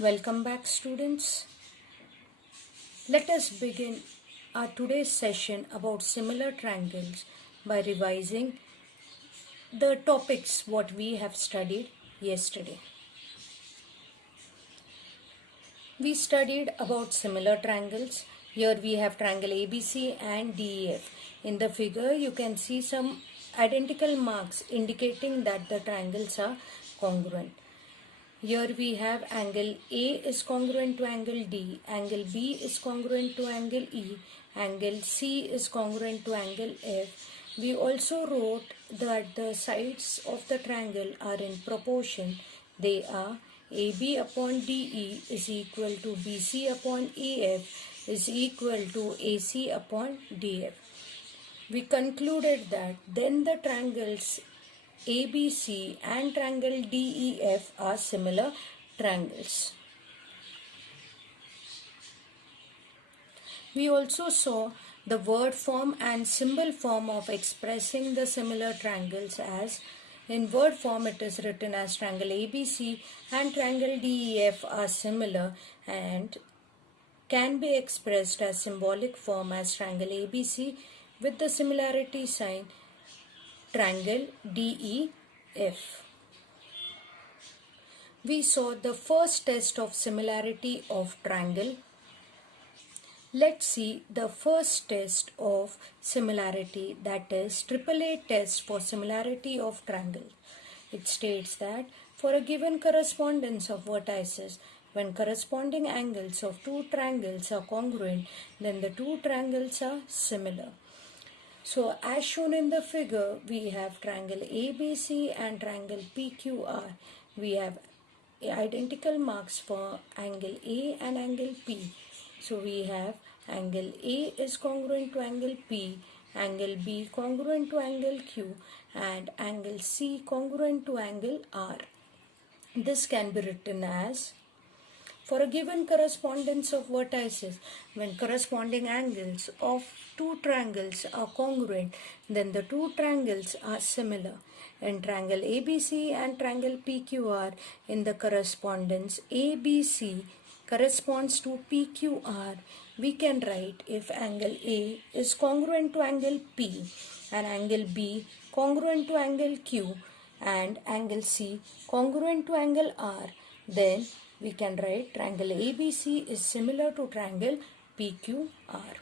Welcome back, students. Let us begin our today's session about similar triangles by revising the topics what we have studied yesterday. We studied about similar triangles. Here we have triangle ABC and DEF. In the figure you can see some identical marks indicating that the triangles are congruent. Here we have angle A is congruent to angle D, angle B is congruent to angle E, angle C is congruent to angle F. We also wrote that the sides of the triangle are in proportion. They are AB upon DE is equal to BC upon EF is equal to AC upon DF. We concluded that then the triangles ABC and triangle DEF are similar triangles. We also saw the word form and symbol form of expressing the similar triangles as in word form it is written as triangle ABC and triangle DEF are similar and can be expressed as symbolic form as triangle ABC with the similarity sign triangle DEF. We saw the first test of similarity of triangle. Let's see the first test of similarity, that is AAA test for similarity of triangle. It states that for a given correspondence of vertices, when corresponding angles of two triangles are congruent, then the two triangles are similar. So as shown in the figure, we have triangle ABC and triangle PQR. We have identical marks for angle A and angle P. So we have angle A is congruent to angle P, angle B congruent to angle Q, and angle C congruent to angle R. This can be written as for a given correspondence of vertices, when corresponding angles of two triangles are congruent, then the two triangles are similar. In triangle ABC and triangle PQR, in the correspondence ABC corresponds to PQR, we can write if angle A is congruent to angle P and angle B congruent to angle Q and angle C congruent to angle R, then we can write triangle ABC is similar to triangle PQR.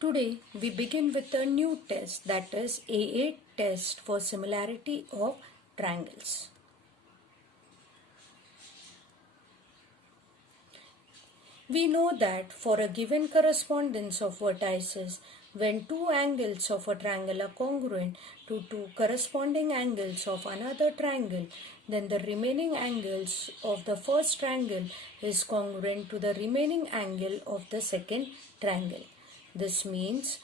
Today we begin with a new test, that is AA test for similarity of triangles. We know that for a given correspondence of vertices, when two angles of a triangle are congruent to two corresponding angles of another triangle, then the remaining angles of the first triangle is congruent to the remaining angle of the second triangle. This means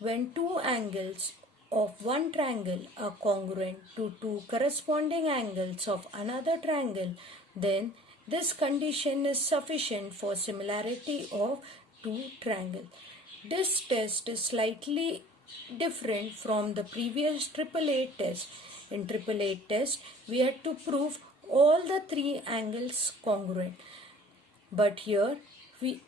when two angles of one triangle are congruent to two corresponding angles of another triangle, then this condition is sufficient for similarity of two triangles. This test is slightly different from the previous AAA test. In AAA test, we had to prove all the three angles congruent. But here,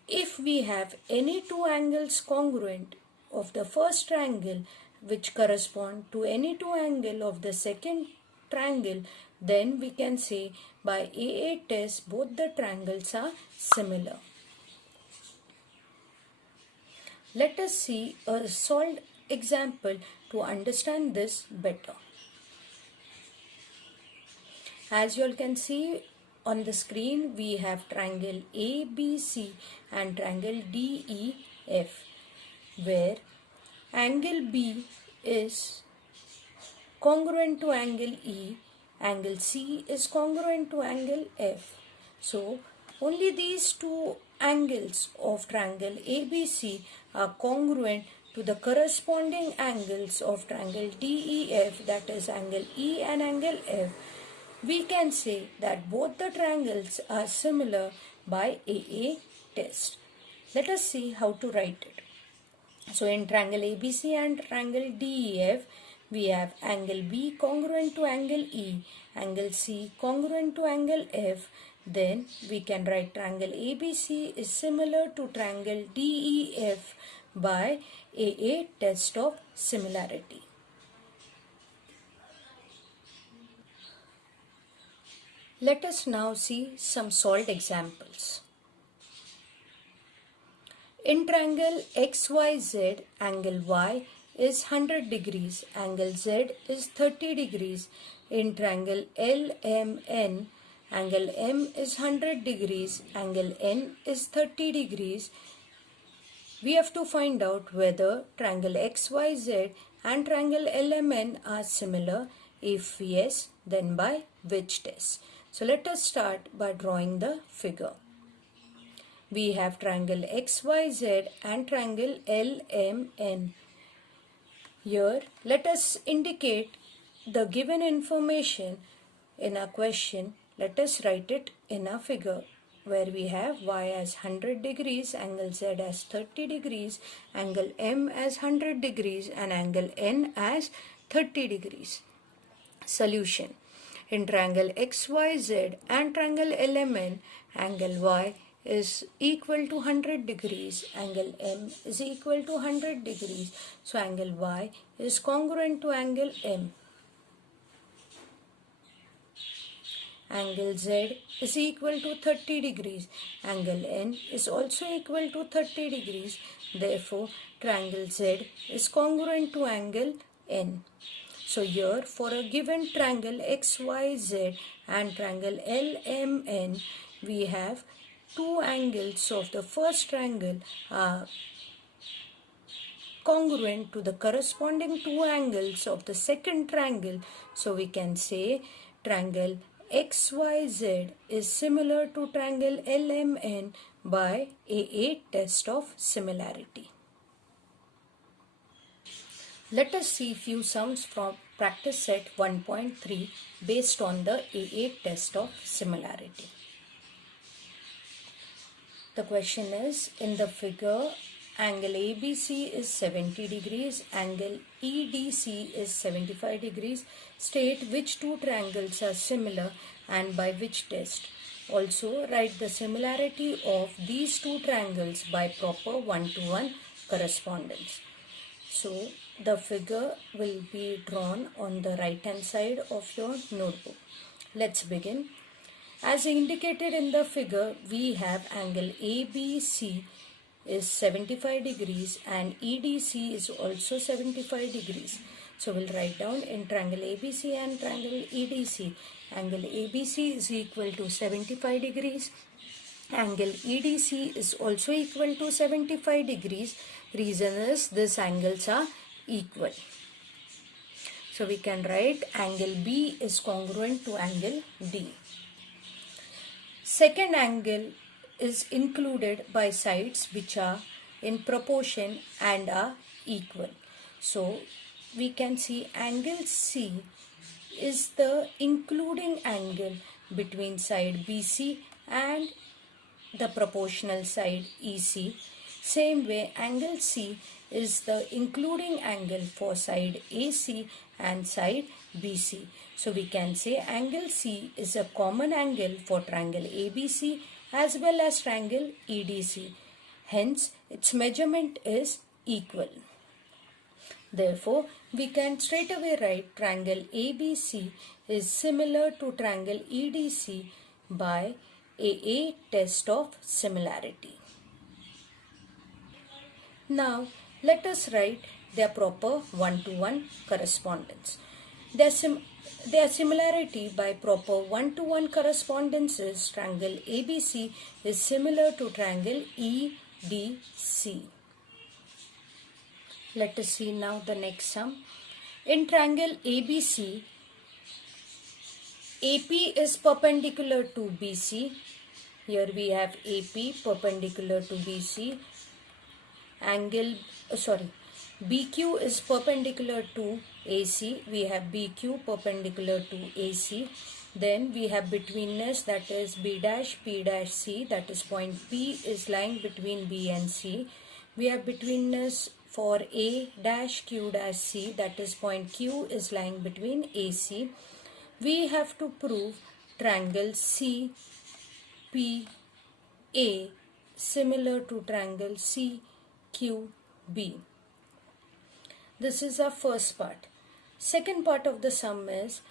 if we have any two angles congruent of the first triangle which correspond to any two angles of the second triangle, then we can say by AA test both the triangles are similar. Let us see a solved example to understand this better. As you all can see on the screen, we have triangle ABC and triangle DEF, where angle B is congruent to angle E, angle C is congruent to angle F. So only these two angles of triangle ABC are congruent to the corresponding angles of triangle DEF, that is angle E and angle F. We can say that both the triangles are similar by AA test. Let us see how to write it. So in triangle ABC and triangle DEF, we have angle B congruent to angle E, angle C congruent to angle F. Then we can write triangle ABC is similar to triangle DEF by AA test of similarity. Let us now see some solved examples. In triangle XYZ, angle Y is 100 degrees, angle Z is 30 degrees. In triangle LMN, angle M is 100 degrees, angle N is 30 degrees. We have to find out whether triangle XYZ and triangle LMN are similar. If yes, then by which test? So let us start by drawing the figure. We have triangle XYZ and triangle LMN. Here, let us indicate the given information in a question. Let us write it in a figure where we have Y as 100 degrees, angle Z as 30 degrees, angle M as 100 degrees and angle N as 30 degrees. Solution. In triangle XYZ and triangle LMN, angle Y is equal to 100 degrees, angle M is equal to 100 degrees. So angle Y is congruent to angle M. Angle Z is equal to 30 degrees. Angle N is also equal to 30 degrees. Therefore, triangle Z is congruent to angle N. So here, for a given triangle XYZ and triangle LMN, we have two angles of the first triangle are congruent to the corresponding two angles of the second triangle. So we can say triangle XYZ is similar to triangle LMN by AA test of similarity. Let us see few sums from practice set 1.3 based on the AA test of similarity. The question is, in the figure, angle ABC is 70 degrees, angle EDC is 75 degrees. State which two triangles are similar and by which test. Also, write the similarity of these two triangles by proper one-to-one correspondence. So, the figure will be drawn on the right hand side of your notebook. Let's begin. As indicated in the figure, we have angle ABC is 75 degrees and EDC is also 75 degrees. So we'll write down in triangle ABC and triangle EDC. Angle ABC is equal to 75 degrees. Angle EDC is also equal to 75 degrees. Reason is these angles are equal. So we can write angle B is congruent to angle D. Second angle is included by sides which are in proportion and are equal. So we can see angle C is the including angle between side BC and the proportional side EC. Same way, angle C is the including angle for side AC and side BC. So we can say angle C is a common angle for triangle ABC as well as triangle EDC. Hence, its measurement is equal. Therefore, we can straight away write triangle ABC is similar to triangle EDC by AA test of similarity. Now, let us write their proper one-to-one correspondence. Their similarity by proper one-to-one correspondence is triangle ABC is similar to triangle EDC. Let us see now the next sum. In triangle ABC, AP is perpendicular to BC. Here we have AP perpendicular to BC. BQ is perpendicular to AC. We have BQ perpendicular to AC. Then we have betweenness, that is B dash, P dash, C, that is point P is lying between B and C. We have betweenness for A dash Q dash C, that is point Q is lying between AC, we have to prove triangle CPA similar to triangle CQB. This is our first part. Second part of the sum is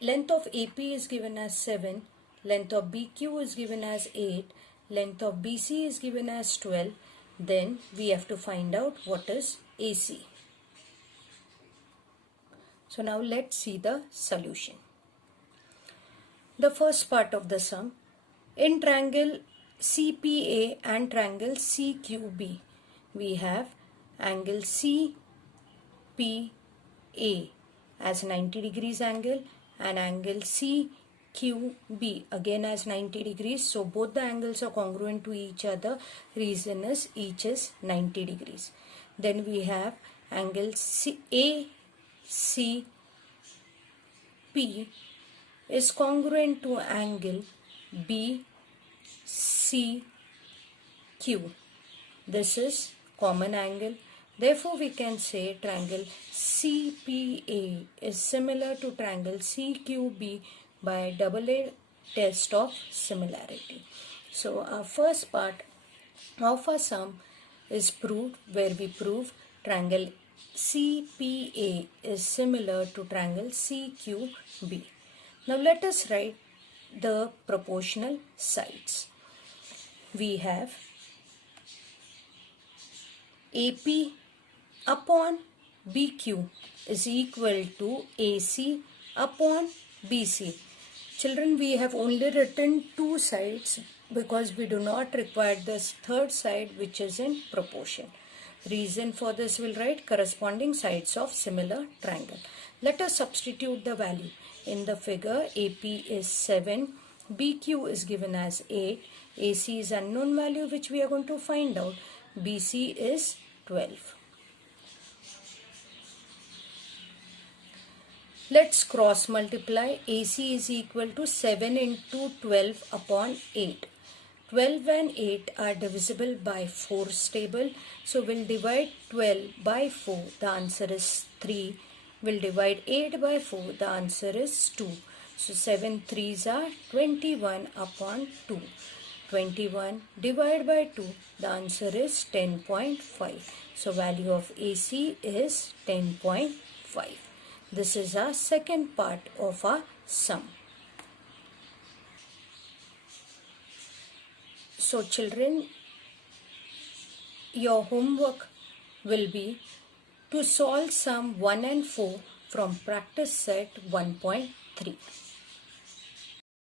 length of AP is given as 7, length of BQ is given as 8, length of BC is given as 12. Then we have to find out what is AC. So now let's see the solution. The first part of the sum, in triangle CPA and triangle CQB, we have angle CPA as 90 degrees angle and angle CQB again as 90 degrees. So both the angles are congruent to each other. Reason is each is 90 degrees. Then we have angle ACP is congruent to angle BCQ. This is common angle. Therefore, we can say triangle CPA is similar to triangle CQB by double A test of similarity. So, our first part of our sum is proved, where we prove triangle CPA is similar to triangle CQB. Now, let us write the proportional sides. We have AP upon BQ is equal to AC upon BC. Children, we have only written two sides because we do not require this third side, which is in proportion. Reason for this, we'll write corresponding sides of similar triangle. Let us substitute the value. In the figure, AP is 7, BQ is given as 8, AC is unknown value which we are going to find out, BC is 12. Let's cross multiply. AC is equal to 7 into 12 upon 8. 12 and 8 are divisible by 4 stable. So we'll divide 12 by 4. The answer is 3. We'll divide 8 by 4. The answer is 2. So 7 3s are 21 upon 2. 21 divided by 2. The answer is 10.5. So value of AC is 10.5. This is our second part of our sum. So children, your homework will be to solve sum 1 and 4 from practice set 1.3.